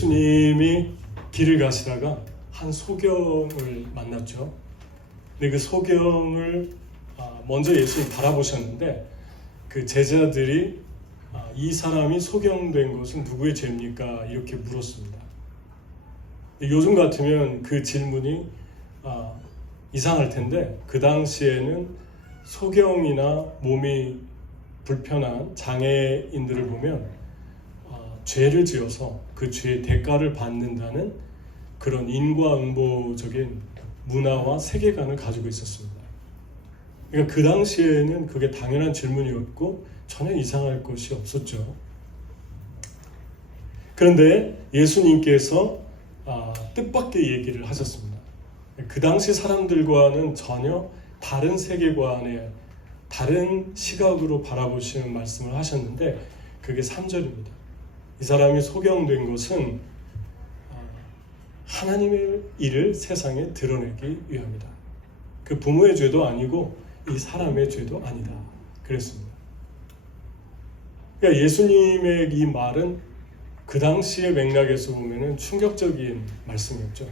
예수님이 길을 가시다가 한 소경을 만났죠. 근데 그 소경을 먼저 예수님 바라보셨는데 그 제자들이 이 사람이 소경된 것은 누구의 죄입니까? 이렇게 물었습니다. 요즘 같으면 그 질문이 이상할 텐데 그 당시에는 소경이나 몸이 불편한 장애인들을 보면 죄를 지어서 그 죄의 대가를 받는다는 그런 인과응보적인 문화와 세계관을 가지고 있었습니다. 그러니까 그 당시에는 그게 당연한 질문이었고 전혀 이상할 것이 없었죠. 그런데 예수님께서 뜻밖의 얘기를 하셨습니다. 그 당시 사람들과는 전혀 다른 세계관에 다른 시각으로 바라보시는 말씀을 하셨는데 그게 3절입니다. 이 사람이 소경된 것은 하나님의 일을 세상에 드러내기 위함이다. 그 부모의 죄도 아니고 이 사람의 죄도 아니다. 그랬습니다. 그러니까 예수님의 이 말은 그 당시의 맥락에서 보면 충격적인 말씀이었죠.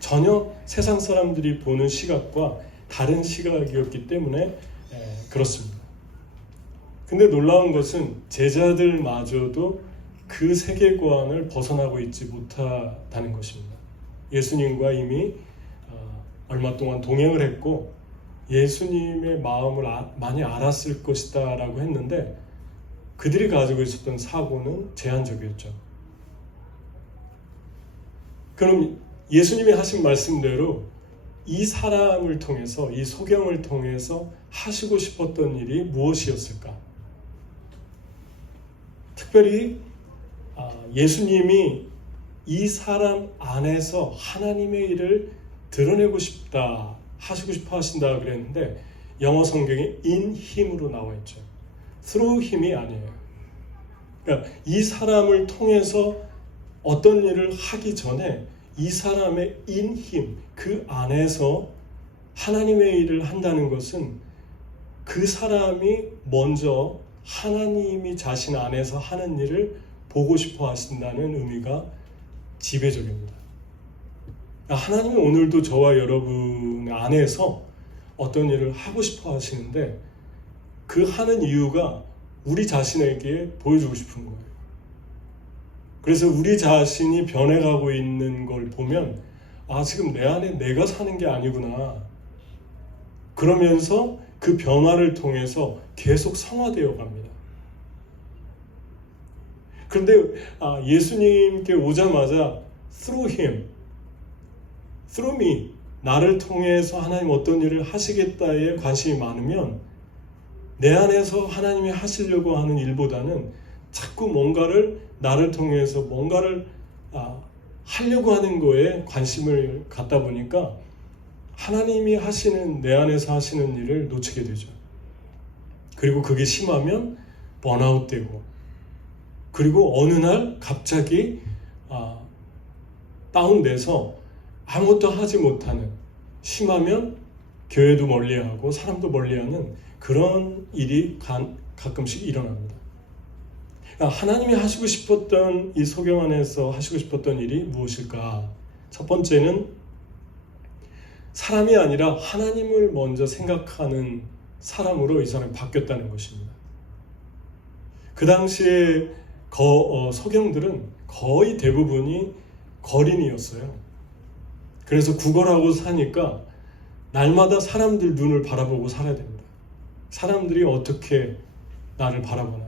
전혀 세상 사람들이 보는 시각과 다른 시각이었기 때문에 그렇습니다. 근데 놀라운 것은 제자들마저도 그 세계관을 벗어나고 있지 못하다는 것입니다. 예수님과 이미 얼마 동안 동행을 했고 예수님의 마음을 많이 알았을 것이다 라고 했는데 그들이 가지고 있었던 사고는 제한적이었죠. 그럼 예수님이 하신 말씀대로 이 사람을 통해서, 이 소경을 통해서 하시고 싶었던 일이 무엇이었을까? 특별히 예수님이 이 사람 안에서 하나님의 일을 드러내고 싶다, 하시고 싶어 하신다 그랬는데 영어 성경에 in him으로 나와 있죠. through him이 아니에요. 그러니까 이 사람을 통해서 어떤 일을 하기 전에 이 사람의 in him, 그 안에서 하나님의 일을 한다는 것은 그 사람이 먼저 하나님이 자신 안에서 하는 일을 보고 싶어 하신다는 의미가 지배적입니다. 하나님은 오늘도 저와 여러분의 안에서 어떤 일을 하고 싶어 하시는데 그 하는 이유가 우리 자신에게 보여주고 싶은 거예요. 그래서 우리 자신이 변해가고 있는 걸 보면 지금 내 안에 내가 사는 게 아니구나. 그러면서 그 변화를 통해서 계속 성화되어 갑니다. 그런데 예수님께 오자마자 through him, through me, 나를 통해서 하나님 어떤 일을 하시겠다에 관심이 많으면 내 안에서 하나님이 하시려고 하는 일보다는 자꾸 뭔가를 나를 통해서 뭔가를 하려고 하는 거에 관심을 갖다 보니까 하나님이 하시는, 내 안에서 하시는 일을 놓치게 되죠. 그리고 그게 심하면 번아웃 되고 그리고 어느 날 갑자기 다운돼서 아무것도 하지 못하는, 심하면 교회도 멀리하고 사람도 멀리하는 그런 일이 가끔씩 일어납니다. 하나님이 하시고 싶었던 이 소경 안에서 하시고 싶었던 일이 무엇일까? 첫 번째는 사람이 아니라 하나님을 먼저 생각하는 사람으로 이 사람이 바뀌었다는 것입니다. 그 당시에 소경들은 거의 대부분이 거린이었어요. 그래서 구걸하고 사니까 날마다 사람들 눈을 바라보고 살아야 됩니다. 사람들이 어떻게 나를 바라보나,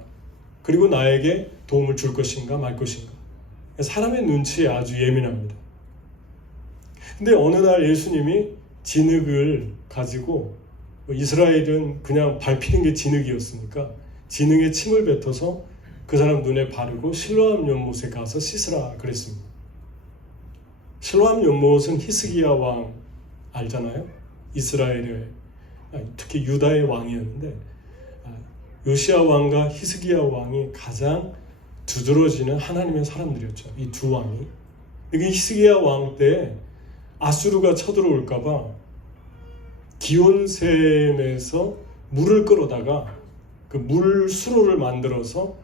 그리고 나에게 도움을 줄 것인가 말 것인가. 사람의 눈치에 아주 예민합니다. 근데 어느 날 예수님이 진흙을 가지고, 이스라엘은 그냥 밟히는 게 진흙이었으니까 진흙에 침을 뱉어서 그 사람 눈에 바르고 실로암 연못에 가서 씻으라 그랬습니다. 실로암 연못은 히스기야 왕 알잖아요? 이스라엘의, 특히 유다의 왕이었는데 요시야 왕과 히스기야 왕이 가장 두드러지는 하나님의 사람들이었죠. 이 두 왕이. 그 히스기야 왕 때 아수르가 쳐들어올까 봐 기온샘에서 물을 끌어다가 그 물 수로를 만들어서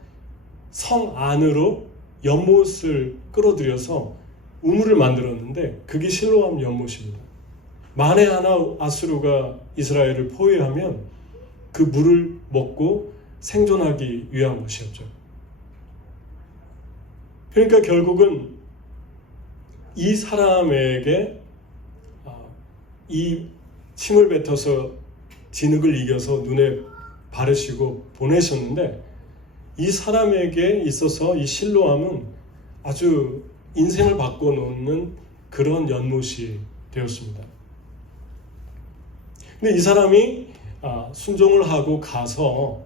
성 안으로 연못을 끌어들여서 우물을 만들었는데 그게 실로암 연못입니다. 만에 하나 아수르가 이스라엘을 포위하면 그 물을 먹고 생존하기 위한 것이었죠. 그러니까 결국은 이 사람에게 이 침을 뱉어서 진흙을 이겨서 눈에 바르시고 보내셨는데, 이 사람에게 있어서 이 실로암은 아주 인생을 바꿔놓는 그런 연못이 되었습니다. 근데 이 사람이 순종을 하고 가서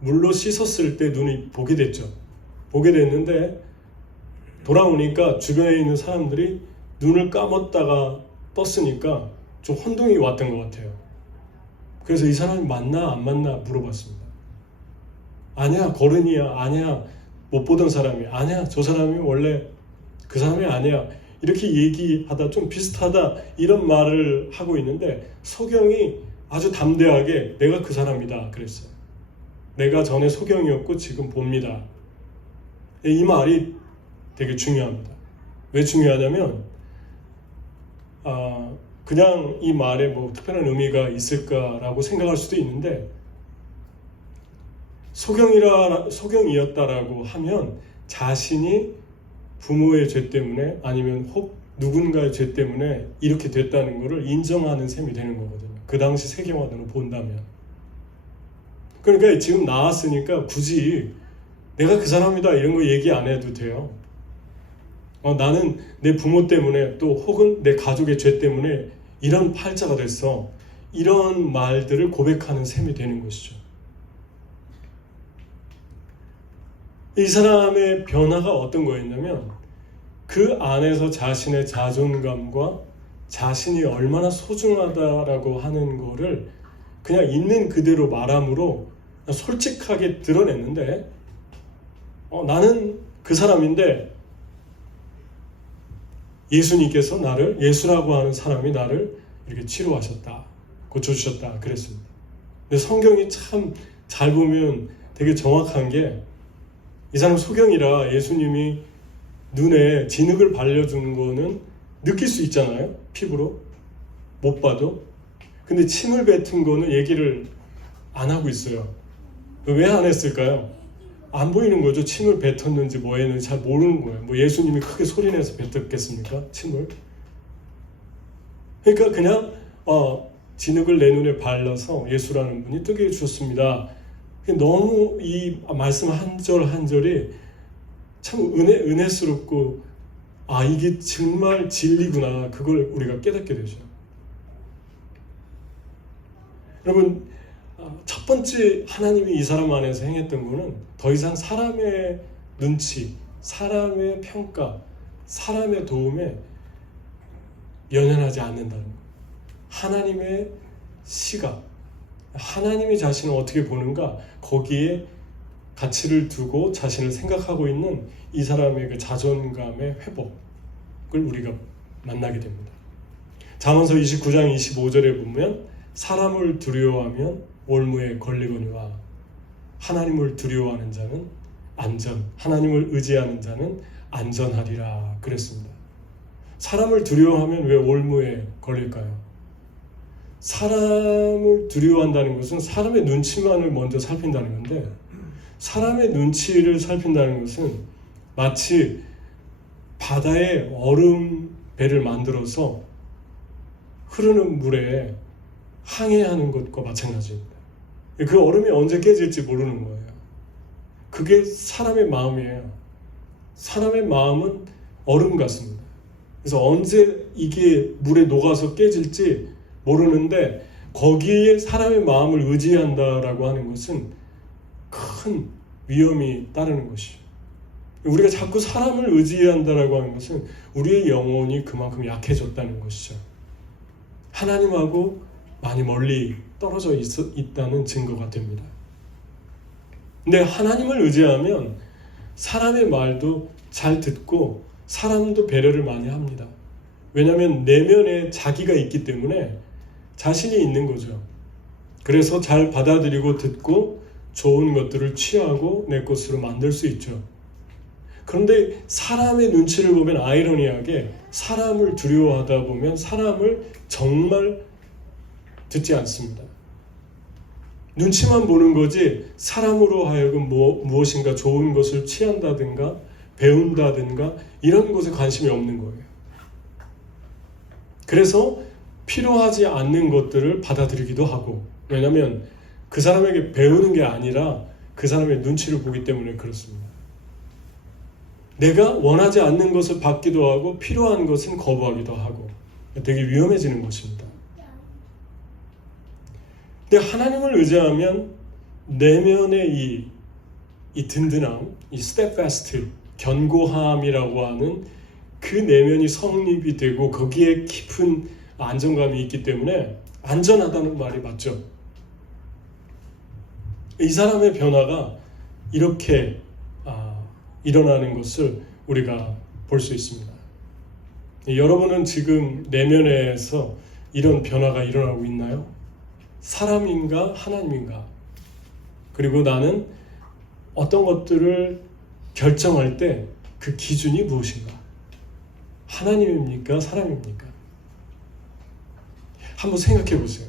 물로 씻었을 때 눈이 보게 됐죠. 보게 됐는데 돌아오니까 주변에 있는 사람들이 눈을 감았다가 떴으니까 좀 혼동이 왔던 것 같아요. 그래서 이 사람이 맞나 안 맞나 물어봤습니다. 아니야, 거른이야. 아니야, 못 보던 사람이. 아니야, 저 사람이 원래 그 사람이 아니야. 이렇게 얘기하다 좀 비슷하다 이런 말을 하고 있는데 소경이 아주 담대하게 내가 그 사람이다 그랬어요. 내가 전에 소경이었고 지금 봅니다. 이 말이 되게 중요합니다. 왜 중요하냐면 그냥 이 말에 뭐 특별한 의미가 있을까라고 생각할 수도 있는데, 소경이었다라고 하면 자신이 부모의 죄 때문에 아니면 혹 누군가의 죄 때문에 이렇게 됐다는 것을 인정하는 셈이 되는 거거든요. 그 당시 세계관으로 본다면. 그러니까 지금 나왔으니까 굳이 내가 그 사람이다 이런 거 얘기 안 해도 돼요. 나는 내 부모 때문에 또 혹은 내 가족의 죄 때문에 이런 팔자가 됐어. 이런 말들을 고백하는 셈이 되는 것이죠. 이 사람의 변화가 어떤 거였냐면 그 안에서 자신의 자존감과 자신이 얼마나 소중하다라고 하는 거를 그냥 있는 그대로 말함으로 솔직하게 드러냈는데, 나는 그 사람인데 예수님께서 나를, 예수라고 하는 사람이 나를 이렇게 치료하셨다, 고쳐주셨다 그랬습니다. 근데 성경이 참 잘 보면 되게 정확한 게, 이 사람 소경이라 예수님이 눈에 진흙을 발려주는 거는 느낄 수 있잖아요. 피부로 못 봐도. 근데 침을 뱉은 거는 얘기를 안 하고 있어요. 왜 안 했을까요? 안 보이는 거죠. 침을 뱉었는지 뭐 했는지 잘 모르는 거예요. 뭐 예수님이 크게 소리내서 뱉었겠습니까? 침을. 그러니까 그냥 진흙을 내 눈에 발라서 예수라는 분이 뜨게 해주셨습니다. 너무 이 말씀 한 절 한 절이 참 은혜스럽고 이게 정말 진리구나, 그걸 우리가 깨닫게 되죠. 여러분, 첫 번째 하나님이 이 사람 안에서 행했던 거는 더 이상 사람의 눈치, 사람의 평가, 사람의 도움에 연연하지 않는다는 거예요. 하나님의 시각, 하나님이 자신을 어떻게 보는가, 거기에 가치를 두고 자신을 생각하고 있는 이 사람의 그 자존감의 회복을 우리가 만나게 됩니다. 잠언서 29장 25절에 보면 사람을 두려워하면 올무에 걸리거니와 하나님을 두려워하는 자는 하나님을 의지하는 자는 안전하리라 그랬습니다. 사람을 두려워하면 왜 올무에 걸릴까요? 사람을 두려워한다는 것은 사람의 눈치만을 먼저 살핀다는 건데, 사람의 눈치를 살핀다는 것은 마치 바다에 얼음 배를 만들어서 흐르는 물에 항해하는 것과 마찬가지입니다. 그 얼음이 언제 깨질지 모르는 거예요. 그게 사람의 마음이에요. 사람의 마음은 얼음 같습니다. 그래서 언제 이게 물에 녹아서 깨질지 모르는데 거기에 사람의 마음을 의지한다라고 하는 것은 큰 위험이 따르는 것이죠. 우리가 자꾸 사람을 의지한다라고 하는 것은 우리의 영혼이 그만큼 약해졌다는 것이죠. 하나님하고 많이 멀리 떨어져 있다는 증거가 됩니다. 근데 하나님을 의지하면 사람의 말도 잘 듣고 사람도 배려를 많이 합니다. 왜냐하면 내면에 자기가 있기 때문에 자신이 있는 거죠. 그래서 잘 받아들이고 듣고 좋은 것들을 취하고 내 것으로 만들 수 있죠. 그런데 사람의 눈치를 보면 아이러니하게 사람을 두려워하다 보면 사람을 정말 듣지 않습니다. 눈치만 보는 거지 사람으로 하여금 무엇인가 좋은 것을 취한다든가 배운다든가 이런 것에 관심이 없는 거예요. 그래서 필요하지 않는 것들을 받아들이기도 하고, 왜냐하면 그 사람에게 배우는 게 아니라 그 사람의 눈치를 보기 때문에 그렇습니다. 내가 원하지 않는 것을 받기도 하고 필요한 것은 거부하기도 하고 되게 위험해지는 것입니다. 근데 하나님을 의지하면 내면의 이 든든함, 이 steadfast, 견고함이라고 하는 그 내면이 성립이 되고 거기에 깊은 안정감이 있기 때문에 안전하다는 말이 맞죠. 이 사람의 변화가 이렇게 일어나는 것을 우리가 볼 수 있습니다. 여러분은 지금 내면에서 이런 변화가 일어나고 있나요? 사람인가 하나님인가? 그리고 나는 어떤 것들을 결정할 때 그 기준이 무엇인가? 하나님입니까? 사람입니까? 한번 생각해 보세요.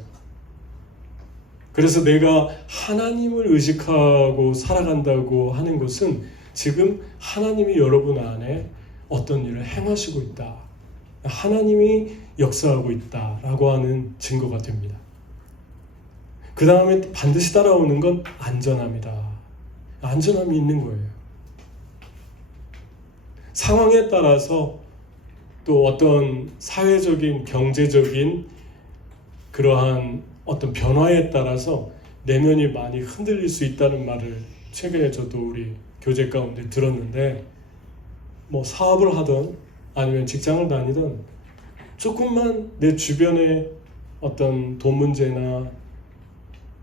그래서 내가 하나님을 의식하고 살아간다고 하는 것은 지금 하나님이 여러분 안에 어떤 일을 행하시고 있다, 하나님이 역사하고 있다라고 하는 증거가 됩니다. 그 다음에 반드시 따라오는 건 안전함이다. 안전함이 있는 거예요. 상황에 따라서 또 어떤 사회적인, 경제적인 그러한 어떤 변화에 따라서 내면이 많이 흔들릴 수 있다는 말을 최근에 저도 우리 교제 가운데 들었는데, 뭐 사업을 하든 아니면 직장을 다니든 조금만 내 주변에 어떤 돈 문제나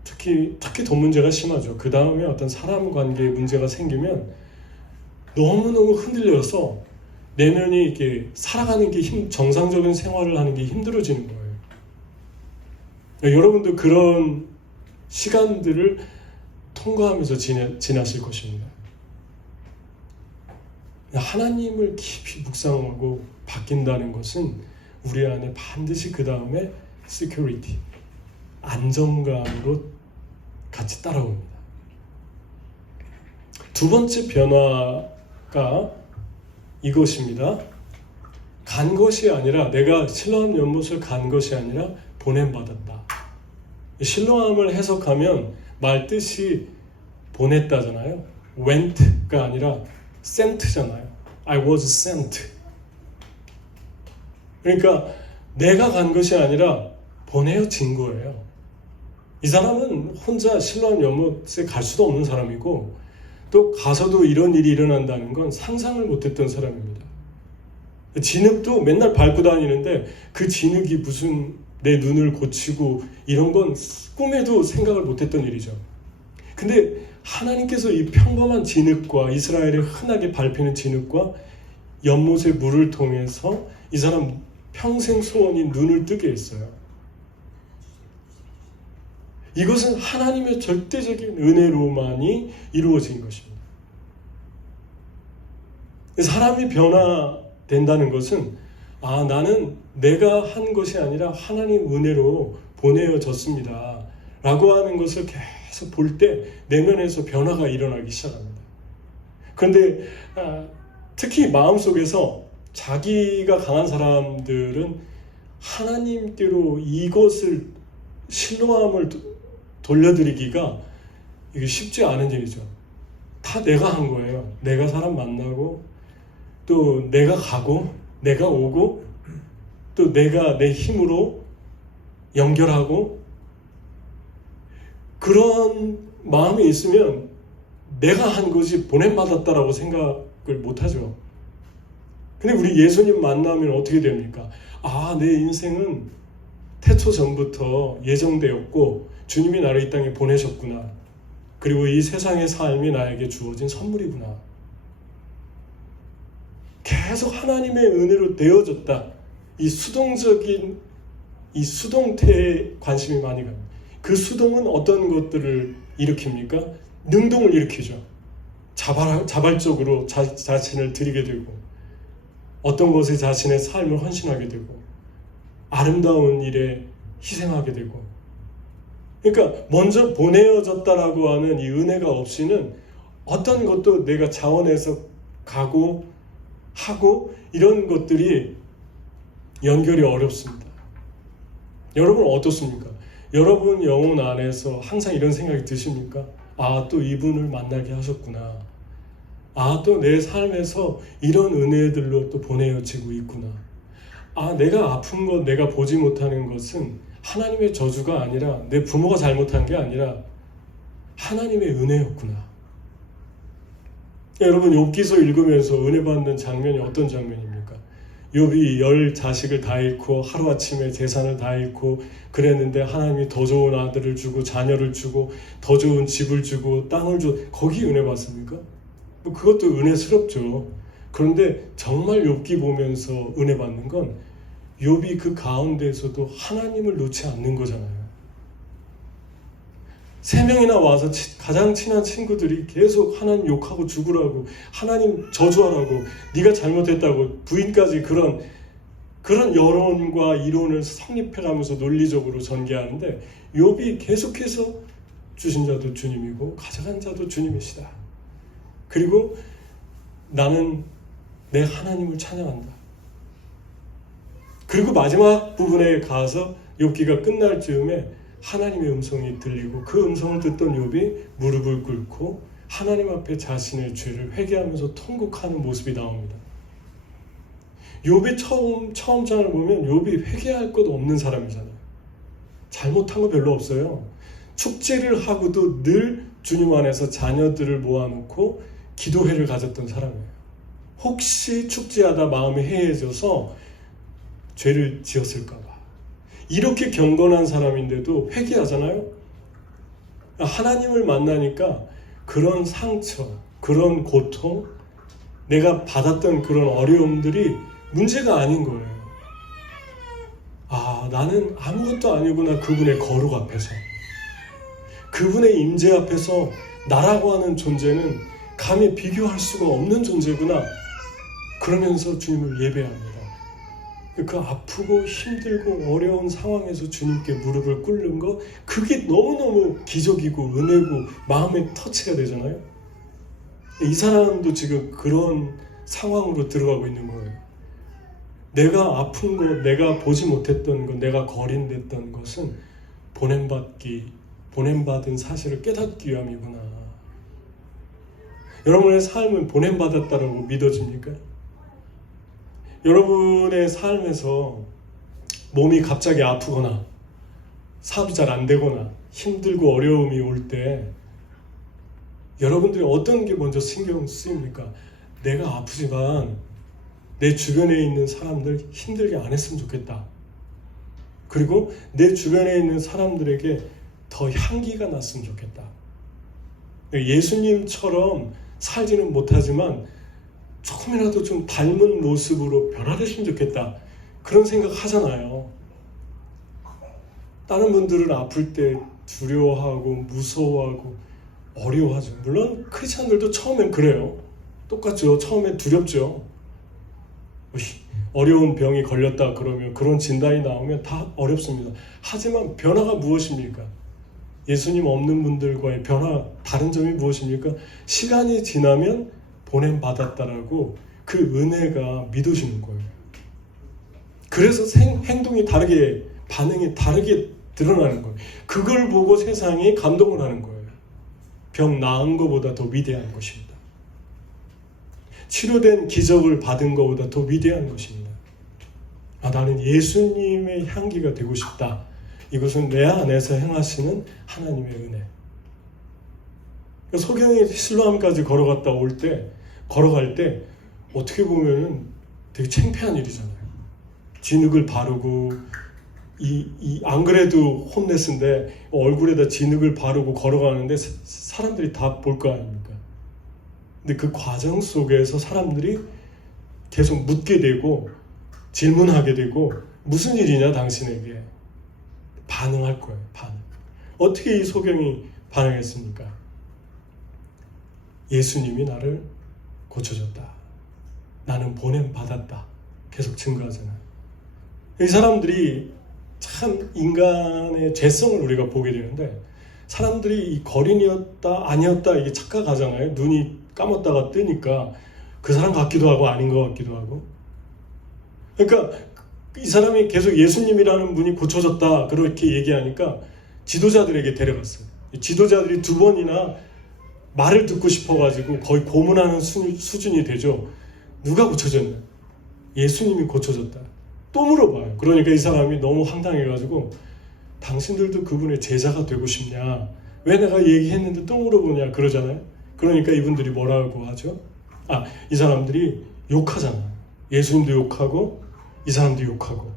특히 돈 문제가 심하죠. 그 다음에 어떤 사람 관계에 문제가 생기면 너무너무 흔들려서 내면이 이렇게 살아가는 게 정상적인 생활을 하는 게 힘들어지는 거예요. 여러분도 그런 시간들을 통과하면서 지나실 것입니다. 하나님을 깊이 묵상하고 바뀐다는 것은 우리 안에 반드시 그 다음에 security, 안정감으로 같이 따라옵니다. 두 번째 변화가 이것입니다. 간 것이 아니라, 내가 실로암 연못을 간 것이 아니라 보냄받았다. 실로암을 해석하면 말 뜻이 보냈다잖아요. went가 아니라 sent잖아요. I was sent. 그러니까 내가 간 것이 아니라 보내어진 거예요. 이 사람은 혼자 실로암 연못에 갈 수도 없는 사람이고, 또 가서도 이런 일이 일어난다는 건 상상을 못했던 사람입니다. 진흙도 맨날 밟고 다니는데 그 진흙이 무슨 내 눈을 고치고 이런 건 꿈에도 생각을 못했던 일이죠. 근데 하나님께서 이 평범한 진흙과, 이스라엘의 흔하게 밟히는 진흙과 연못의 물을 통해서 이 사람 평생 소원인 눈을 뜨게 했어요. 이것은 하나님의 절대적인 은혜로만이 이루어진 것입니다. 사람이 변화된다는 것은 나는 내가 한 것이 아니라 하나님 은혜로 보내어졌습니다 라고 하는 것을 계속 볼 때 내면에서 변화가 일어나기 시작합니다. 그런데 특히 마음속에서 자기가 강한 사람들은 하나님께로 이것을, 실로암을 돌려드리기가 이게 쉽지 않은 일이죠. 다 내가 한 거예요. 내가 사람 만나고, 또 내가 가고, 내가 오고, 또 내가 내 힘으로 연결하고, 그런 마음이 있으면 내가 한 것이 보냄받았다라고 생각을 못하죠. 근데 우리 예수님 만나면 어떻게 됩니까? 내 인생은 태초 전부터 예정되었고 주님이 나를 이 땅에 보내셨구나. 그리고 이 세상의 삶이 나에게 주어진 선물이구나. 계속 하나님의 은혜로 되어졌다. 이 수동적인 이 수동태에 관심이 많이 갑니다. 그 수동은 어떤 것들을 일으킵니까? 능동을 일으키죠. 자발적으로 자신을 드리게 되고 어떤 것에 자신의 삶을 헌신하게 되고 아름다운 일에 희생하게 되고, 그러니까 먼저 보내어졌다라고 하는 이 은혜가 없이는 어떤 것도 내가 자원해서 가고 하고 이런 것들이 연결이 어렵습니다. 여러분 어떻습니까? 여러분 영혼 안에서 항상 이런 생각이 드십니까? 아, 또 이분을 만나게 하셨구나. 아, 또 내 삶에서 이런 은혜들로 또 보내어지고 있구나. 아, 내가 아픈 것, 내가 보지 못하는 것은 하나님의 저주가 아니라 내 부모가 잘못한 게 아니라 하나님의 은혜였구나. 여러분 욥기서 읽으면서 은혜 받는 장면이 어떤 장면입니까? 욥이 10 자식을 다 잃고 하루아침에 재산을 다 잃고 그랬는데 하나님이 더 좋은 아들을 주고 자녀를 주고 더 좋은 집을 주고 땅을 주고 거기 은혜 받습니까? 뭐 그것도 은혜스럽죠. 그런데 정말 욥기 보면서 은혜 받는 건 욥이 그 가운데에서도 하나님을 놓지 않는 거잖아요. 3명이나 와서 가장 친한 친구들이 계속 하나님 욕하고 죽으라고, 하나님 저주하라고, 네가 잘못했다고, 부인까지 그런 여론과 이론을 성립해가면서 논리적으로 전개하는데 욥이 계속해서 주신 자도 주님이고 가져간 자도 주님이시다. 그리고 나는 내 하나님을 찬양한다. 그리고 마지막 부분에 가서 욥기가 끝날 즈음에 하나님의 음성이 들리고 그 음성을 듣던 욥이 무릎을 꿇고 하나님 앞에 자신의 죄를 회개하면서 통곡하는 모습이 나옵니다. 욥의 처음 장을 보면 욥이 회개할 것 없는 사람이잖아요. 잘못한 거 별로 없어요. 축제를 하고도 늘 주님 안에서 자녀들을 모아놓고 기도회를 가졌던 사람이에요. 혹시 축제하다 마음이 해해져서 죄를 지었을까 봐. 이렇게 경건한 사람인데도 회개하잖아요. 하나님을 만나니까 그런 상처, 그런 고통, 내가 받았던 그런 어려움들이 문제가 아닌 거예요. 아, 나는 아무것도 아니구나. 그분의 거룩 앞에서, 그분의 임재 앞에서 나라고 하는 존재는 감히 비교할 수가 없는 존재구나. 그러면서 주님을 예배합니다. 그 아프고 힘들고 어려운 상황에서 주님께 무릎을 꿇는 거, 그게 너무너무 기적이고 은혜고 마음에 터치가 되잖아요. 이 사람도 지금 그런 상황으로 들어가고 있는 거예요. 내가 아픈 것, 내가 보지 못했던 것, 내가 거린됐던 것은 보냄받은 사실을 깨닫기 위함이구나. 여러분의 삶은 보냄받았다라고 믿어집니까? 여러분의 삶에서 몸이 갑자기 아프거나 사업이 잘 안 되거나 힘들고 어려움이 올 때 여러분들이 어떤 게 먼저 신경 쓰입니까? 내가 아프지만 내 주변에 있는 사람들 힘들게 안 했으면 좋겠다. 그리고 내 주변에 있는 사람들에게 더 향기가 났으면 좋겠다. 예수님처럼 살지는 못하지만 조금이라도 좀 닮은 모습으로 변화됐으면 좋겠다. 그런 생각 하잖아요. 다른 분들은 아플 때 두려워하고 무서워하고 어려워하죠. 물론 크리스찬들도 처음엔 그래요. 똑같죠. 처음엔 두렵죠. 어려운 병이 걸렸다 그러면, 그런 진단이 나오면 다 어렵습니다. 하지만 변화가 무엇입니까? 예수님 없는 분들과의 변화, 다른 점이 무엇입니까? 시간이 지나면 보냄받았다라고 그 은혜가 믿어지는 거예요. 그래서 행동이 다르게, 반응이 다르게 드러나는 거예요. 그걸 보고 세상이 감동을 하는 거예요. 병 나은 것보다 더 위대한 것입니다. 치료된 기적을 받은 것보다 더 위대한 것입니다. 아, 나는 예수님의 향기가 되고 싶다. 이것은 내 안에서 행하시는 하나님의 은혜. 소경이 실로암까지 걸어갈 때 어떻게 보면은 되게 창피한 일이잖아요. 진흙을 바르고 안 그래도 홈레스인데 얼굴에다 진흙을 바르고 걸어가는데 사람들이 다 볼 거 아닙니까? 근데 그 과정 속에서 사람들이 계속 묻게 되고 질문하게 되고, 무슨 일이냐 당신에게? 반응할 거예요. 반응. 어떻게 이 소경이 반응했습니까? 예수님이 나를 고쳐줬다. 나는 보냄 받았다. 계속 증거하잖아요. 이 사람들이 참 인간의 죄성을 우리가 보게 되는데, 사람들이 이 거린이었다 아니었다 이게 착각하잖아요. 눈이 감았다가 뜨니까 그 사람 같기도 하고 아닌 것 같기도 하고. 그러니까 이 사람이 계속 예수님이라는 분이 고쳐졌다 그렇게 얘기하니까 지도자들에게 데려갔어요. 지도자들이 2번이나 말을 듣고 싶어가지고 거의 고문하는 수준이 되죠. 누가 고쳐졌냐? 예수님이 고쳐졌다. 또 물어봐요. 그러니까 이 사람이 너무 황당해가지고, 당신들도 그분의 제자가 되고 싶냐? 왜 내가 얘기했는데 또 물어보냐? 그러잖아요. 그러니까 이분들이 뭐라고 하죠? 이 사람들이 욕하잖아. 예수님도 욕하고 이 사람도 욕하고.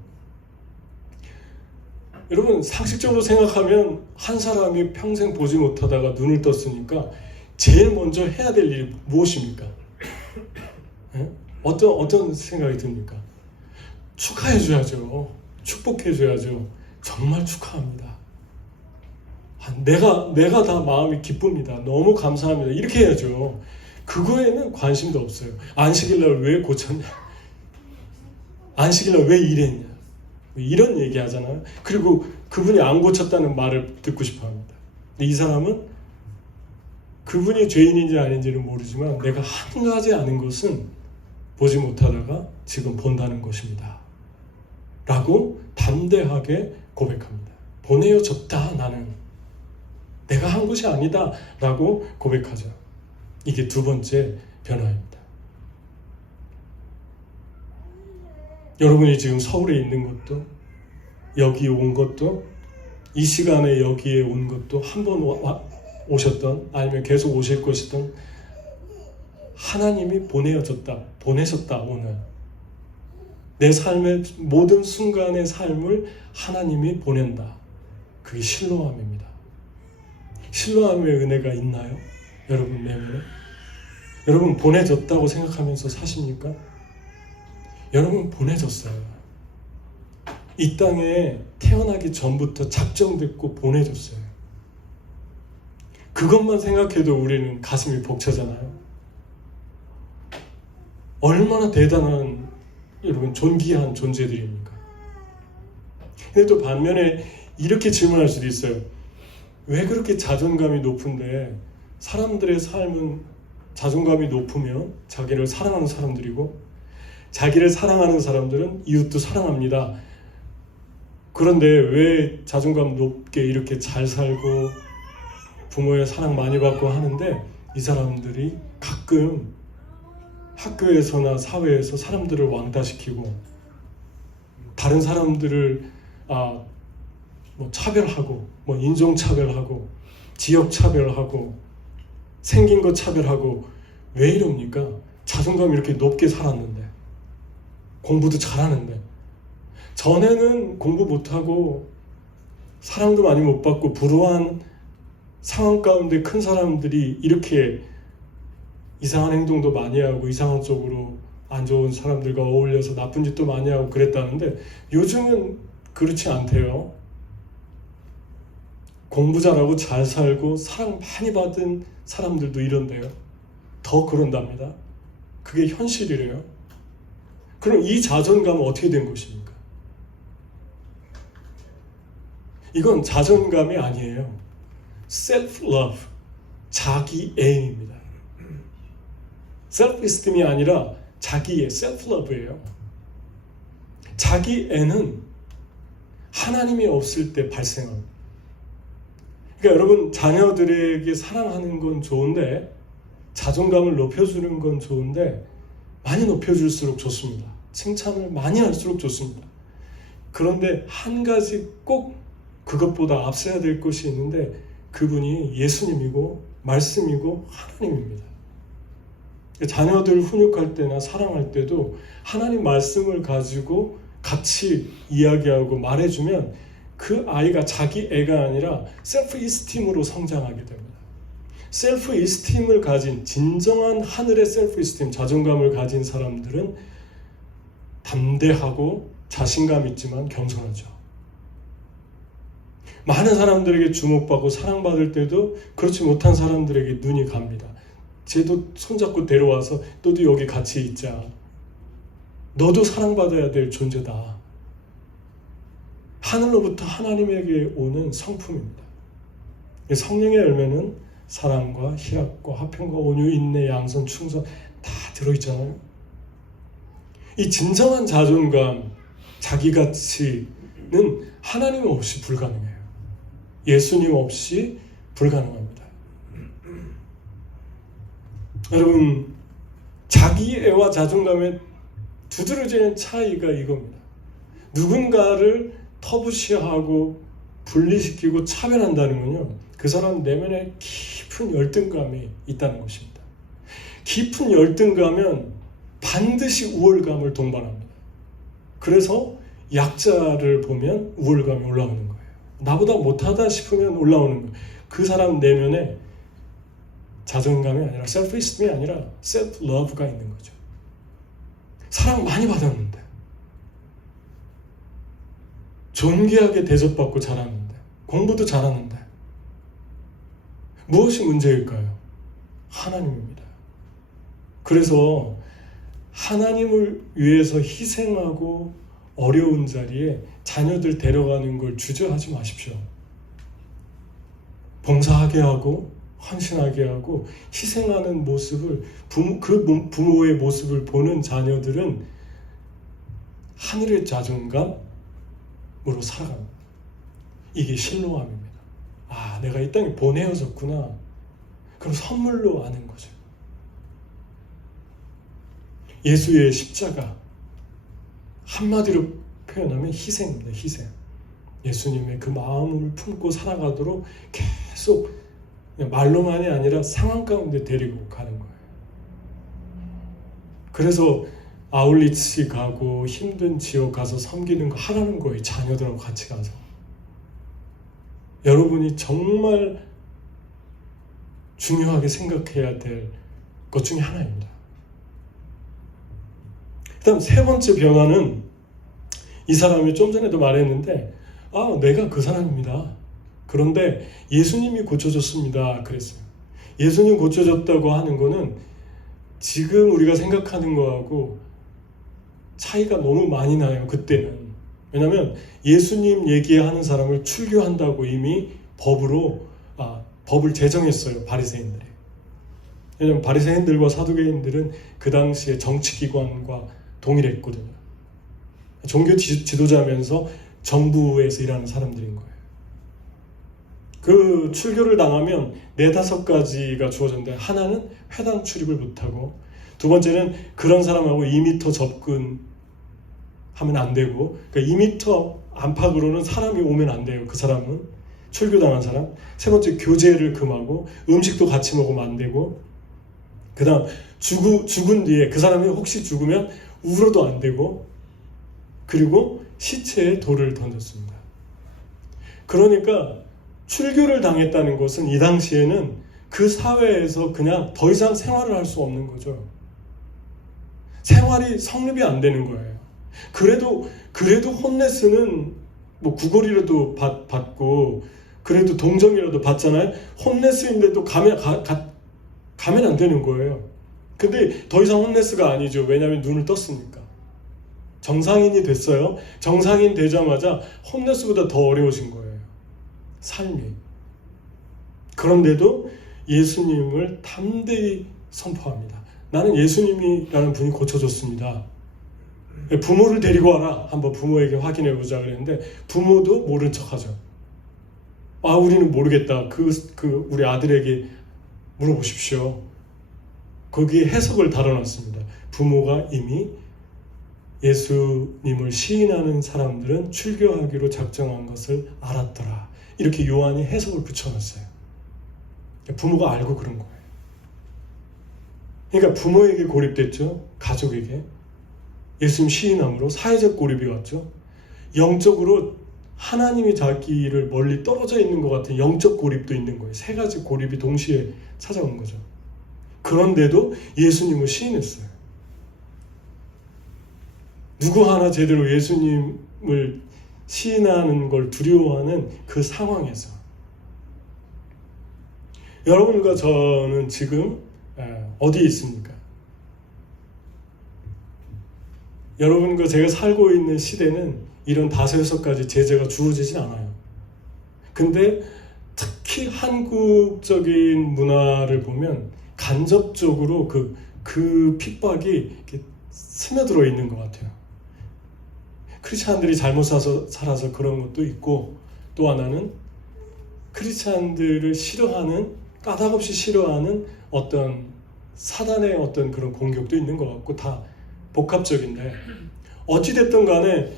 여러분, 상식적으로 생각하면 한 사람이 평생 보지 못하다가 눈을 떴으니까 제일 먼저 해야 될 일이 무엇입니까? 네? 어떤 생각이 듭니까? 축하해줘야죠. 축복해줘야죠. 정말 축하합니다. 내가 다 마음이 기쁩니다. 너무 감사합니다. 이렇게 해야죠. 그거에는 관심도 없어요. 안식일날 왜 고쳤냐? 안식일날 왜 이랬냐? 이런 얘기 하잖아요. 그리고 그분이 안 고쳤다는 말을 듣고 싶어 합니다. 근데 이 사람은 그분이 죄인인지 아닌지는 모르지만 내가 한 가지 아는 것은 보지 못하다가 지금 본다는 것입니다. 라고 담대하게 고백합니다. 보내어졌다 나는. 내가 한 것이 아니다 라고 고백하죠. 이게 2번째 변화입니다. 여러분이 지금 서울에 있는 것도, 여기 온 것도, 이 시간에 여기에 온 것도, 한 번 오셨던 아니면 계속 오실 것이던 하나님이 보내셨다 오늘. 내 삶의 모든 순간의 삶을 하나님이 보낸다. 그게 실로암입니다. 실로암의 은혜가 있나요? 여러분 내면에? 여러분 보내졌다고 생각하면서 사십니까? 여러분 보내졌어요. 이 땅에 태어나기 전부터 작정됐고 보내졌어요. 그것만 생각해도 우리는 가슴이 벅차잖아요. 얼마나 대단한, 여러분 존귀한 존재들입니까? 근데 또 반면에 이렇게 질문할 수도 있어요. 왜 그렇게 자존감이 높은데 사람들의 삶은 자존감이 높으면 자기를 사랑하는 사람들이고, 자기를 사랑하는 사람들은 이웃도 사랑합니다. 그런데 왜 자존감 높게 이렇게 잘 살고 부모의 사랑 많이 받고 하는데 이 사람들이 가끔 학교에서나 사회에서 사람들을 왕따시키고 다른 사람들을 차별하고 인종차별하고 지역차별하고 생긴 것 차별하고, 왜 이럽니까? 자존감이 이렇게 높게 살았는데, 공부도 잘하는데. 전에는 공부 못하고 사랑도 많이 못 받고 불우한 상황 가운데 큰 사람들이 이렇게 이상한 행동도 많이 하고 이상한 쪽으로 안 좋은 사람들과 어울려서 나쁜 짓도 많이 하고 그랬다는데, 요즘은 그렇지 않대요. 공부 잘하고 잘 살고 사랑 많이 받은 사람들도 이런데요. 더 그런답니다. 그게 현실이래요. 그럼 이 자존감은 어떻게 된 것입니까? 이건 자존감이 아니에요. self-love, 자기애입니다. self-esteem이 아니라 자기애, self-love예요. 자기애는 하나님이 없을 때 발생합니다. 그러니까 여러분, 자녀들에게 사랑하는 건 좋은데, 자존감을 높여주는 건 좋은데, 많이 높여줄수록 좋습니다. 칭찬을 많이 할수록 좋습니다. 그런데 한 가지 꼭 그것보다 앞서야 될 것이 있는데, 그분이 예수님이고 말씀이고 하나님입니다. 자녀들 훈육할 때나 사랑할 때도 하나님 말씀을 가지고 같이 이야기하고 말해주면 그 아이가 자기 애가 아니라 셀프-이스팀으로 성장하게 됩니다. 셀프-이스팀을 가진, 진정한 하늘의 셀프-이스팀, 자존감을 가진 사람들은 담대하고 자신감 있지만 겸손하죠. 많은 사람들에게 주목받고 사랑받을 때도 그렇지 못한 사람들에게 눈이 갑니다. 쟤도 손잡고 데려와서 너도 여기 같이 있자. 너도 사랑받아야 될 존재다. 하늘로부터 하나님에게 오는 성품입니다. 성령의 열매는 사랑과 희락과 화평과 온유, 인내, 양선, 충성 다 들어있잖아요. 이 진정한 자존감, 자기가치는 하나님 없이 불가능해요. 예수님 없이 불가능합니다. 여러분, 자기애와 자존감의 두드러지는 차이가 이겁니다. 누군가를 터부시하고 분리시키고 차별한다는 건요, 그 사람 내면에 깊은 열등감이 있다는 것입니다. 깊은 열등감은 반드시 우월감을 동반합니다. 그래서 약자를 보면 우월감이 올라오는 거예요. 나보다 못하다 싶으면 올라오는 거예요. 그 사람 내면에 자존감이 아니라 셀프-이스템이 아니라 셀프-러브가 있는 거죠. 사랑 많이 받았는데, 존귀하게 대접받고 자랐는데, 공부도 잘하는데 무엇이 문제일까요? 하나님입니다. 그래서 하나님을 위해서 희생하고 어려운 자리에 자녀들 데려가는 걸 주저하지 마십시오. 봉사하게 하고 헌신하게 하고 희생하는 모습을, 부모의 모습을 보는 자녀들은 하늘의 자존감으로 살아갑니다. 이게 신로함입니다. 아, 내가 이 땅에 보내어졌구나. 그럼 선물로 아는 거죠. 예수의 십자가, 한마디로 표현하면 희생입니다. 희생. 예수님의 그 마음을 품고 살아가도록 계속 말로만이 아니라 상황 가운데 데리고 가는 거예요. 그래서 아울리치 가고 힘든 지역 가서 섬기는 거 하라는 거예요. 자녀들하고 같이 가서. 여러분이 정말 중요하게 생각해야 될 것 중에 하나입니다. 그 다음 세 번째 변화는, 이 사람이 좀 전에도 말했는데, 내가 그 사람입니다. 그런데 예수님이 고쳐줬습니다. 그랬어요. 예수님 고쳐줬다고 하는 거는 지금 우리가 생각하는 거하고 차이가 너무 많이 나요. 그때는. 왜냐하면 예수님 얘기하는 사람을 출교한다고 이미 법을 제정했어요. 바리새인들이. 왜냐하면 바리새인들과 사두개인들은 그 당시에 정치기관과 동일했거든요. 종교 지도자면서 정부에서 일하는 사람들인 거예요. 그 출교를 당하면 4-5가지가 주어졌는데, 하나는 회당 출입을 못하고, 두 번째는 그런 사람하고 2m 접근하면 안 되고, 그러니까 2m 안팎으로는 사람이 오면 안 돼요. 그 사람은 출교당한 사람. 세 번째, 교제를 금하고 음식도 같이 먹으면 안 되고, 그 다음 죽은 뒤에 그 사람이 혹시 죽으면 울어도 안 되고, 그리고 시체에 돌을 던졌습니다. 그러니까 출교를 당했다는 것은 이 당시에는 그 사회에서 그냥 더 이상 생활을 할 수 없는 거죠. 생활이 성립이 안 되는 거예요. 그래도 홈레스는 뭐 구걸이라도 받고, 그래도 동정이라도 받잖아요. 홈레스인데도 가면 안 되는 거예요. 근데 더 이상 홈레스가 아니죠. 왜냐하면 눈을 떴으니까. 정상인이 됐어요. 정상인 되자마자 홈레스보다 더 어려워진 거예요. 삶이. 그런데도 예수님을 담대히 선포합니다. 나는 예수님이라는 분이 고쳐줬습니다. 부모를 데리고 와라. 한번 부모에게 확인해 보자 그랬는데, 부모도 모른 척하죠. 우리는 모르겠다. 우리 아들에게 물어보십시오. 거기에 해석을 달아놨습니다. 부모가 이미 예수님을 시인하는 사람들은 출교하기로 작정한 것을 알았더라. 이렇게 요한이 해석을 붙여놨어요. 부모가 알고 그런 거예요. 그러니까 부모에게 고립됐죠. 가족에게. 예수님 시인함으로 사회적 고립이 왔죠. 영적으로 하나님이 자기를 멀리 떨어져 있는 것 같은 영적 고립도 있는 거예요. 3가지 고립이 동시에 찾아온 거죠. 그런데도 예수님을 시인했어요. 누구 하나 제대로 예수님을 시인하는 걸 두려워하는 그 상황에서, 여러분과 저는 지금 어디에 있습니까? 여러분과 제가 살고 있는 시대는 이런 5-6가지 제재가 주어지진 않아요. 근데 특히 한국적인 문화를 보면 간접적으로 그 핍박이 이렇게 스며들어 있는 것 같아요. 크리스찬들이 잘못 살아서 그런 것도 있고, 또 하나는 크리스찬들을 싫어하는, 까닭없이 싫어하는 어떤 사단의 어떤 그런 공격도 있는 것 같고, 다 복합적인데, 어찌됐든 간에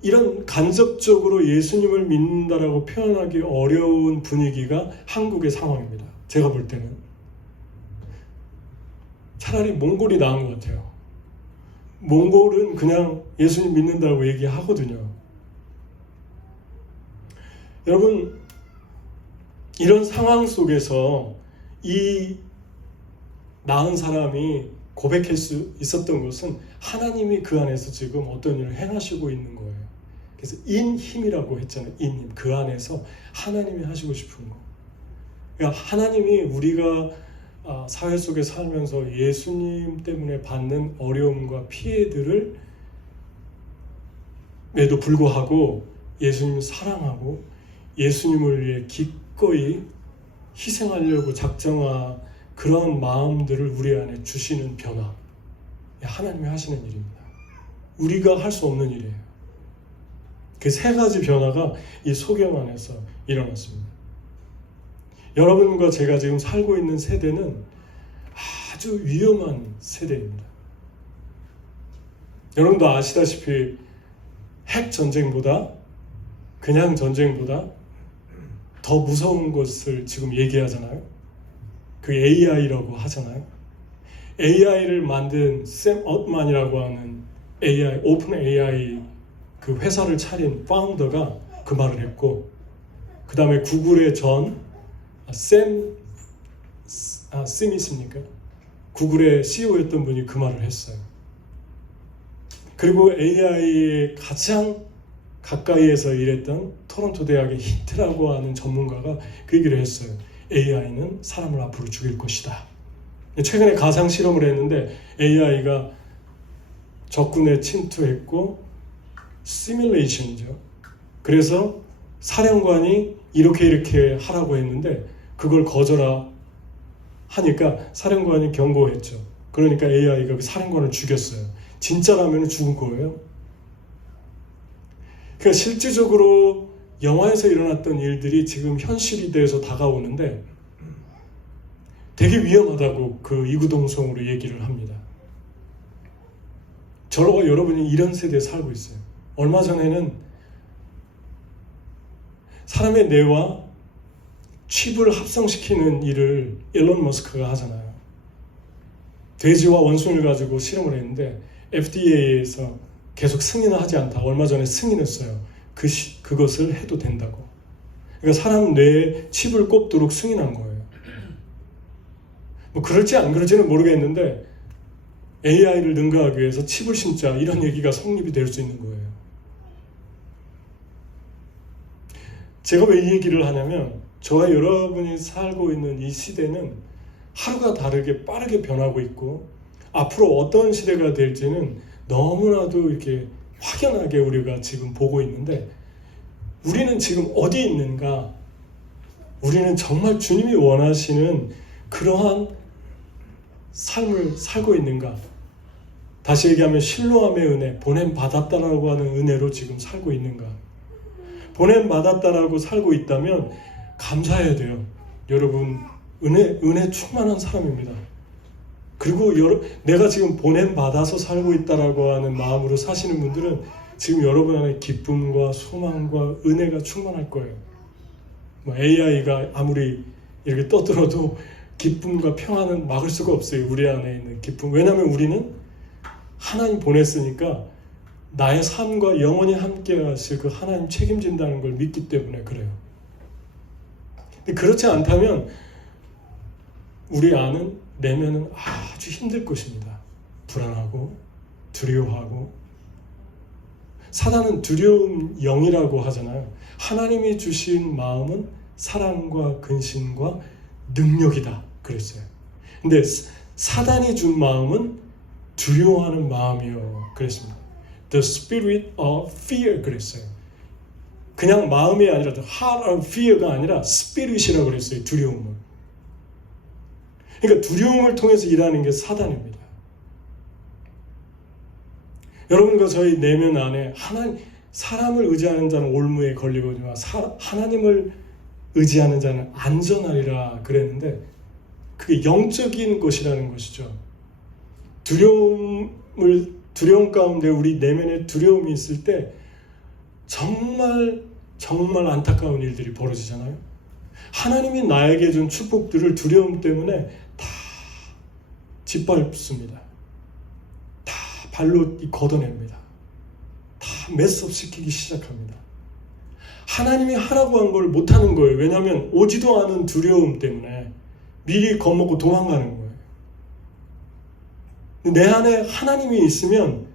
이런 간접적으로 예수님을 믿는다라고 표현하기 어려운 분위기가 한국의 상황입니다. 제가 볼 때는 차라리 몽골이 나은 것 같아요. 몽골은 그냥 예수님 믿는다고 얘기하거든요. 여러분, 이런 상황 속에서 이 나은 사람이 고백할 수 있었던 것은 하나님이 그 안에서 지금 어떤 일을 행하시고 있는 거예요. 그래서 인힘이라고 했잖아요. 인힘. 그 안에서 하나님이 하시고 싶은 거. 그러니까 하나님이 우리가 사회 속에 살면서 예수님 때문에 받는 어려움과 피해들을 에도 불구하고 예수님을 사랑하고 예수님을 위해 기꺼이 희생하려고 작정한 그런 마음들을 우리 안에 주시는 변화, 하나님이 하시는 일입니다. 우리가 할 수 없는 일이에요. 그 3가지 변화가 이 소경 안에서 일어났습니다. 여러분과 제가 지금 살고 있는 세대는 아주 위험한 세대입니다. 여러분도 아시다시피 핵 전쟁보다, 그냥 전쟁보다 더 무서운 것을 지금 얘기하잖아요. 그 AI라고 하잖아요. AI를 만든 샘 얼트만이라고 하는 AI, 오픈 AI 그 회사를 차린 파운더가 그 말을 했고, 그 다음에 구글의 스미스입니까? 구글의 CEO였던 분이 그 말을 했어요. 그리고 AI에 가장 가까이에서 일했던 토론토 대학의 히트라고 하는 전문가가 그 얘기를 했어요. AI는 사람을 앞으로 죽일 것이다. 최근에 가상 실험을 했는데 AI가 적군에 침투했고, 시뮬레이션이죠. 그래서 사령관이 이렇게 하라고 했는데 그걸 거절하니까 사령관이 경고했죠. 그러니까 AI가 그 사령관을 죽였어요. 진짜라면 죽은 거예요. 그러니까 실질적으로 영화에서 일어났던 일들이 지금 현실이 돼서 다가오는데 되게 위험하다고 그 이구동성으로 얘기를 합니다. 저와 여러분이 이런 세대에 살고 있어요. 얼마 전에는 사람의 뇌와 칩을 합성시키는 일을 일론 머스크가 하잖아요. 돼지와 원숭이를 가지고 실험을 했는데 FDA에서 계속 승인을 하지 않다. 얼마 전에 승인했어요. 그것을 해도 된다고. 그러니까 사람 뇌에 칩을 꼽도록 승인한 거예요. 뭐 그럴지 안 그럴지는 모르겠는데 AI를 능가하기 위해서 칩을 심자, 이런 얘기가 성립이 될 수 있는 거예요. 제가 왜 이 얘기를 하냐면, 저와 여러분이 살고 있는 이 시대는 하루가 다르게 빠르게 변하고 있고, 앞으로 어떤 시대가 될지는 너무나도 이렇게 확연하게 우리가 지금 보고 있는데, 우리는 지금 어디 있는가? 우리는 정말 주님이 원하시는 그러한 삶을 살고 있는가? 다시 얘기하면 실로암의 은혜, 보냄 받았다라고 하는 은혜로 지금 살고 있는가? 보냄 받았다라고 살고 있다면 감사해야 돼요. 여러분, 은혜 충만한 사람입니다. 그리고 내가 지금 보냄 받아서 살고 있다라고 하는 마음으로 사시는 분들은 지금 여러분 안에 기쁨과 소망과 은혜가 충만할 거예요. AI가 아무리 이렇게 떠들어도 기쁨과 평안은 막을 수가 없어요. 우리 안에 있는 기쁨. 왜냐하면 우리는 하나님 보냈으니까 나의 삶과 영원히 함께 하실 그 하나님 책임진다는 걸 믿기 때문에 그래요. 근데 그렇지 않다면 우리 안은, 내면은 아주 힘들 것입니다. 불안하고 두려워하고. 사단은 두려움 영이라고 하잖아요. 하나님이 주신 마음은 사랑과 근심과 능력이다 그랬어요. 근데 사단이 준 마음은 두려워하는 마음이요 그랬습니다. The spirit of fear 그랬어요. 그냥 마음이 아니라 the heart of fear가 아니라 spirit이라고 그랬어요. 두려움을. 그러니까 두려움을 통해서 일하는 게 사단입니다. 여러분과 저희 내면 안에 사람을 의지하는 자는 올무에 걸리거니와 하나님을 의지하는 자는 안전하리라 그랬는데 그게 영적인 것이라는 것이죠. 두려움 가운데 우리 내면에 두려움이 있을 때 정말 안타까운 일들이 벌어지잖아요. 하나님이 나에게 준 축복들을 두려움 때문에 다 짓밟습니다. 다 발로 걷어냅니다. 다 메스업 시키기 시작합니다. 하나님이 하라고 한 걸 못하는 거예요. 왜냐하면 오지도 않은 두려움 때문에 미리 겁먹고 도망가는 거예요. 내 안에 하나님이 있으면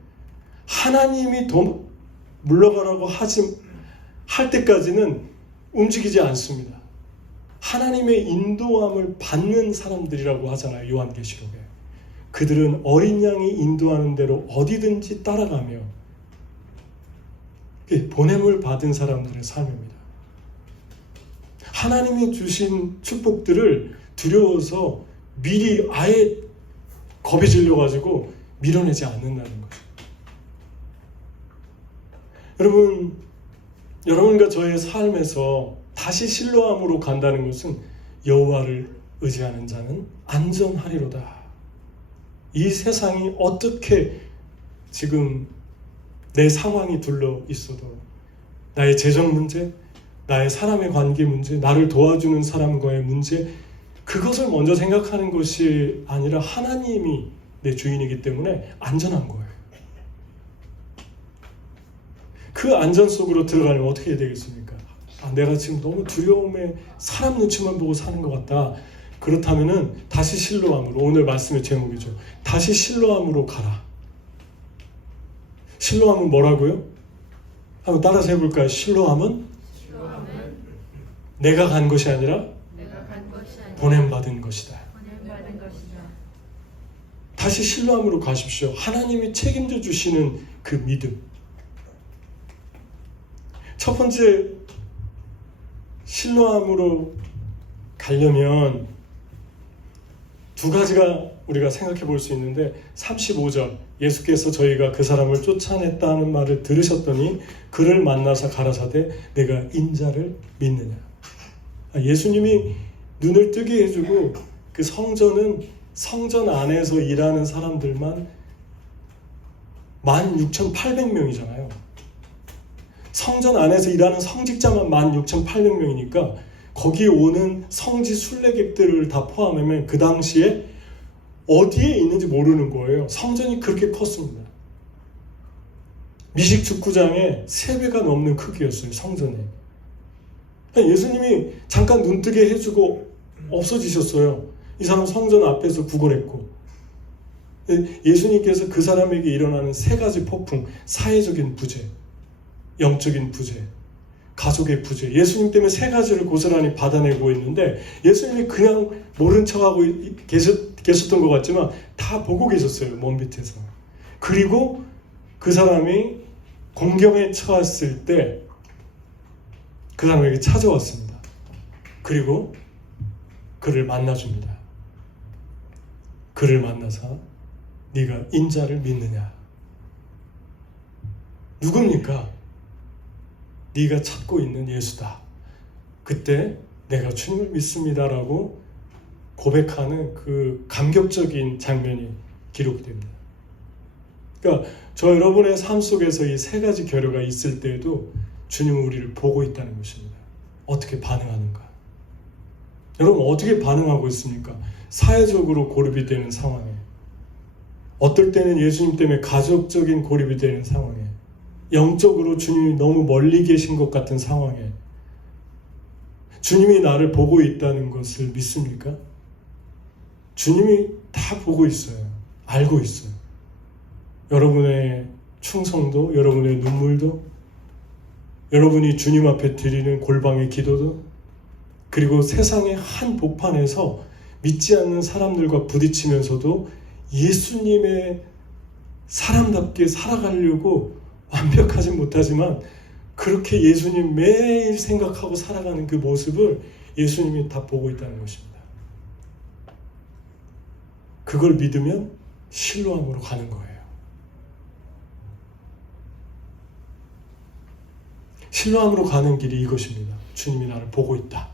하나님이 물러가라고 할 때까지는 움직이지 않습니다. 하나님의 인도함을 받는 사람들이라고 하잖아요. 요한계시록에. 그들은 어린 양이 인도하는 대로 어디든지 따라가며 보냄을 받은 사람들의 삶입니다. 하나님이 주신 축복들을 두려워서 미리 아예 겁이 질려가지고 밀어내지 않는다는 거죠. 여러분과 저의 삶에서 다시 실로암으로 간다는 것은 여호와를 의지하는 자는 안전하리로다. 이 세상이 어떻게 지금 내 상황이 둘러 있어도 나의 재정 문제, 나의 사람의 관계 문제, 나를 도와주는 사람과의 문제, 그것을 먼저 생각하는 것이 아니라 하나님이 내 주인이기 때문에 안전한 거예요. 그 안전 속으로 들어가려면 어떻게 해야 되겠습니까? 내가 지금 너무 두려움에 사람 눈치만 보고 사는 것 같다. 그렇다면은 다시 실로암으로, 오늘 말씀의 제목이죠. 다시 실로암으로 가라. 실로암은 뭐라고요? 한번 따라서 해볼까요? 실로암은 내가 간 것이 아니라 보냄받은 것이다. 다시 실로암으로 가십시오. 하나님이 책임져 주시는 그 믿음. 첫 번째, 실로암으로 가려면 두 가지가 우리가 생각해 볼 수 있는데 35절 예수께서 저희가 그 사람을 쫓아냈다는 말을 들으셨더니 그를 만나서 가라사대 내가 인자를 믿느냐. 예수님이 눈을 뜨게 해주고 그 성전은 성전 안에서 일하는 사람들만 16,800명이잖아요. 성전 안에서 일하는 성직자만 16,800명이니까 거기에 오는 성지 순례객들을 다 포함하면 그 당시에 어디에 있는지 모르는 거예요. 성전이 그렇게 컸습니다. 미식 축구장의 3배가 넘는 크기였어요. 성전에. 예수님이 잠깐 눈뜨게 해주고 없어지셨어요. 이 사람 성전 앞에서 구걸했고. 예수님께서 그 사람에게 일어나는 3가지 폭풍, 사회적인 부재, 영적인 부재, 가족의 부재, 예수님 때문에 3가지를 고스란히 받아내고 있는데 예수님이 그냥 모른 척하고 계셨던 것 같지만 다 보고 계셨어요. 먼 밑에서. 그리고 그 사람이 공경에 처했을 때 그 사람에게 찾아왔습니다. 그리고 그를 만나줍니다. 그를 만나서 네가 인자를 믿느냐? 누굽니까? 네가 찾고 있는 예수다. 그때 내가 주님을 믿습니다라고 고백하는 그 감격적인 장면이 기록됩니다. 그러니까 저 여러분의 삶 속에서 이 3가지 결여가 있을 때에도 주님은 우리를 보고 있다는 것입니다. 어떻게 반응하는가? 여러분 어떻게 반응하고 있습니까? 사회적으로 고립이 되는 상황에, 어떨 때는 예수님 때문에 가족적인 고립이 되는 상황에, 영적으로 주님이 너무 멀리 계신 것 같은 상황에 주님이 나를 보고 있다는 것을 믿습니까? 주님이 다 보고 있어요. 알고 있어요. 여러분의 충성도, 여러분의 눈물도, 여러분이 주님 앞에 드리는 골방의 기도도, 그리고 세상의 한 복판에서 믿지 않는 사람들과 부딪히면서도 예수님의 사람답게 살아가려고 완벽하지 못하지만 그렇게 예수님 매일 생각하고 살아가는 그 모습을 예수님이 다 보고 있다는 것입니다. 그걸 믿으면 실로암으로 가는 거예요. 실로암으로 가는 길이 이것입니다. 주님이 나를 보고 있다.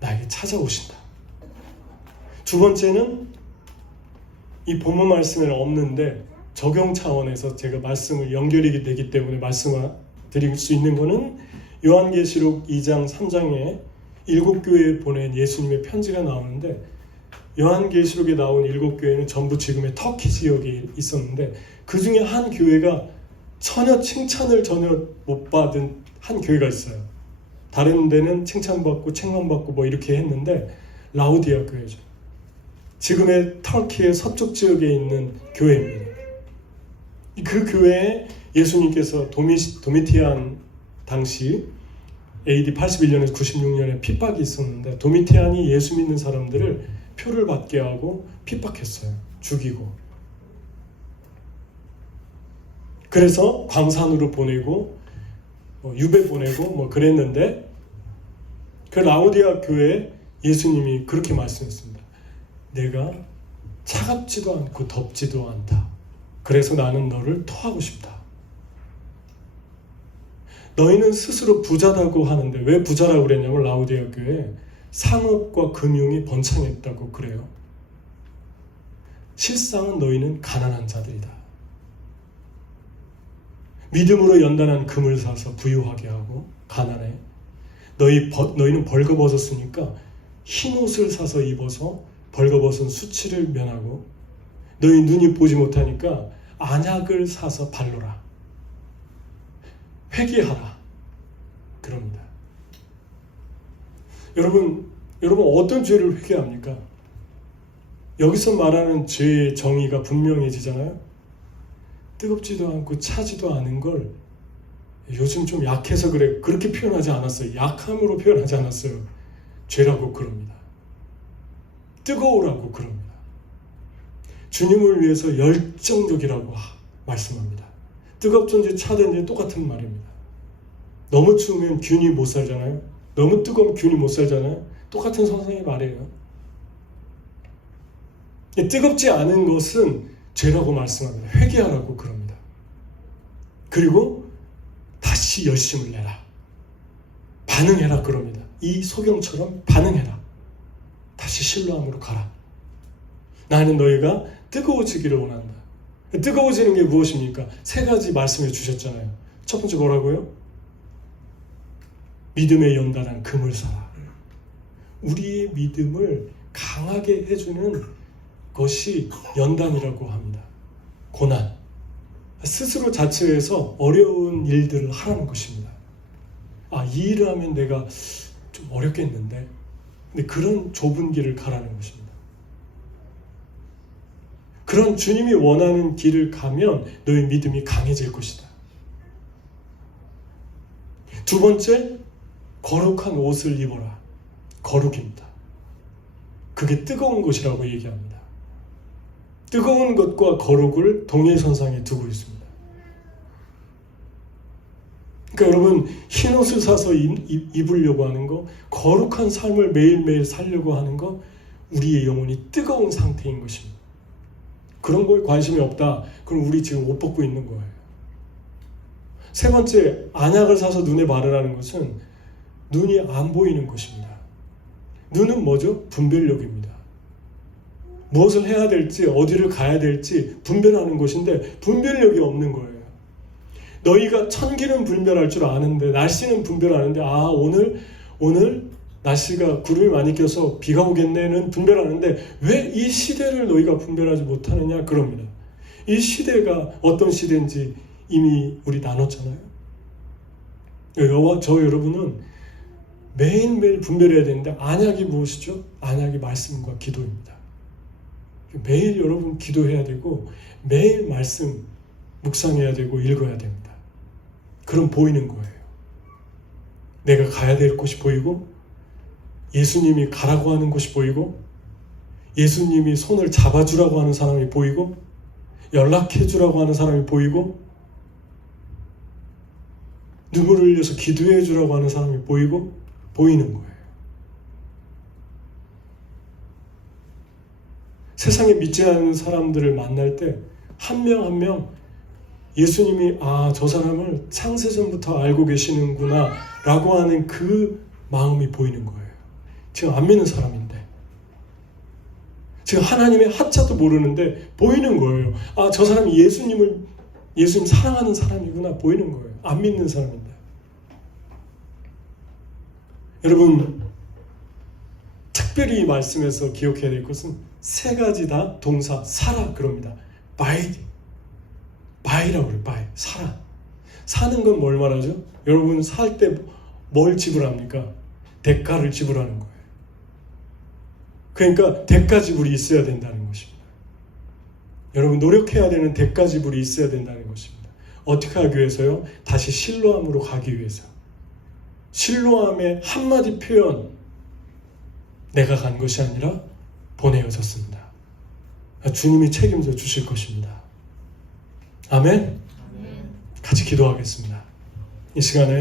나에게 찾아오신다. 두 번째는 이 본문 말씀에는 없는데 적용 차원에서 제가 말씀을 연결이 되기 때문에 말씀을 드릴 수 있는 것은 요한계시록 2장 3장에 7교회에 보낸 예수님의 편지가 나오는데 요한계시록에 나온 7교회는 전부 지금의 터키 지역에 있었는데 그 중에 한 교회가 전혀 칭찬을 전혀 못 받은 한 교회가 있어요. 다른 데는 칭찬받고 책망받고 뭐 이렇게 했는데 라우디아 교회죠. 지금의 터키의 서쪽 지역에 있는 교회입니다. 그 교회에 예수님께서 도미티안 당시 AD 81년에서 96년에 핍박이 있었는데 도미티안이 예수 믿는 사람들을 표를 받게 하고 핍박했어요. 죽이고. 그래서 광산으로 보내고 유배 보내고 그랬는데 그 라우디아 교회에 예수님이 그렇게 말씀했습니다. 내가 차갑지도 않고 덥지도 않다. 그래서 나는 너를 토하고 싶다. 너희는 스스로 부자다고 하는데 왜 부자라고 그랬냐면 라우디아 교회에 상업과 금융이 번창했다고 그래요. 실상은 너희는 가난한 자들이다. 믿음으로 연단한 금을 사서 부유하게 하고 가난해. 너희는 벌거벗었으니까 흰 옷을 사서 입어서 벌거벗은 수치를 면하고 너희 눈이 보지 못하니까 안약을 사서 발로라. 회개하라. 그럽니다. 여러분 어떤 죄를 회개합니까? 여기서 말하는 죄의 정의가 분명해지잖아요. 뜨겁지도 않고 차지도 않은 걸 요즘 좀 약해서 그래 그렇게 표현하지 않았어요. 약함으로 표현하지 않았어요. 죄라고 그럽니다. 뜨거우라고 그럽니다. 주님을 위해서 열정적이라고 말씀합니다. 뜨겁든지 차든지 똑같은 말입니다. 너무 추우면 균이 못 살잖아요. 너무 뜨거우면 균이 못 살잖아요. 똑같은 선생의 말이에요. 뜨겁지 않은 것은 죄라고 말씀합니다. 회개하라고 그럽니다. 그리고 다시 열심을 내라. 반응해라 그럽니다. 이 소경처럼 반응해라. 다시 실로암으로 가라. 나는 너희가 뜨거워지기를 원한다. 뜨거워지는 게 무엇입니까? 세 가지 말씀해 주셨잖아요. 첫 번째 뭐라고요? 믿음에 연단한 금을 사라. 우리의 믿음을 강하게 해주는 것이 연단이라고 합니다. 고난. 스스로 자처해서 어려운 일들을 하라는 것입니다. 이 일을 하면 내가 좀 어렵겠는데. 근데 그런 좁은 길을 가라는 것입니다. 그런 주님이 원하는 길을 가면 너의 믿음이 강해질 것이다. 두 번째, 거룩한 옷을 입어라. 거룩입니다. 그게 뜨거운 것이라고 얘기합니다. 뜨거운 것과 거룩을 동일선상에 두고 있습니다. 그러니까 여러분 흰 옷을 사서 입으려고 하는 거, 거룩한 삶을 매일매일 살려고 하는 거, 우리의 영혼이 뜨거운 상태인 것입니다. 그런 거에 관심이 없다. 그럼 우리 지금 옷 벗고 있는 거예요. 세 번째, 안약을 사서 눈에 바르라는 것은 눈이 안 보이는 것입니다. 눈은 뭐죠? 분별력입니다. 무엇을 해야 될지, 어디를 가야 될지 분별하는 것인데 분별력이 없는 거예요. 너희가 천기는 분별할 줄 아는데, 날씨는 분별하는데, 오늘 날씨가 구름이 많이 껴서 비가 오겠네는 분별하는데 왜 이 시대를 너희가 분별하지 못하느냐 그럽니다. 이 시대가 어떤 시대인지 이미 우리 나눴잖아요. 저 여러분은 매일매일 분별해야 되는데 안약이 무엇이죠? 안약이 말씀과 기도입니다. 매일 여러분 기도해야 되고 매일 말씀 묵상해야 되고 읽어야 됩니다. 그럼 보이는 거예요. 내가 가야 될 곳이 보이고 예수님이 가라고 하는 곳이 보이고 예수님이 손을 잡아주라고 하는 사람이 보이고 연락해주라고 하는 사람이 보이고 눈물을 흘려서 기도해주라고 하는 사람이 보이고 보이는 거예요. 세상에 믿지 않는 사람들을 만날 때 한 명 한 명 예수님이 저 사람을 창세전부터 알고 계시는구나 라고 하는 그 마음이 보이는 거예요. 지금 안 믿는 사람인데 지금 하나님의 하자도 모르는데 보이는 거예요. 저 사람이 예수님 사랑하는 사람이구나 보이는 거예요. 안 믿는 사람인데. 여러분 특별히 이 말씀에서 기억해야 될 것은 세 가지 다 동사 사라 그럽니다. buy라고 그래요. buy, 사라. 사는 건 뭘 말하죠? 여러분 살 때 뭘 지불합니까? 대가를 지불하는 거예요. 그러니까 대가 지불이 있어야 된다는 것입니다. 여러분 노력해야 되는 대가 지불이 있어야 된다는 것입니다. 어떻게 하기 위해서요? 다시 실로암으로 가기 위해서. 실로암의 한마디 표현, 내가 간 것이 아니라 보내어졌습니다. 주님이 책임져 주실 것입니다. 아멘. 같이 기도하겠습니다. 이 시간에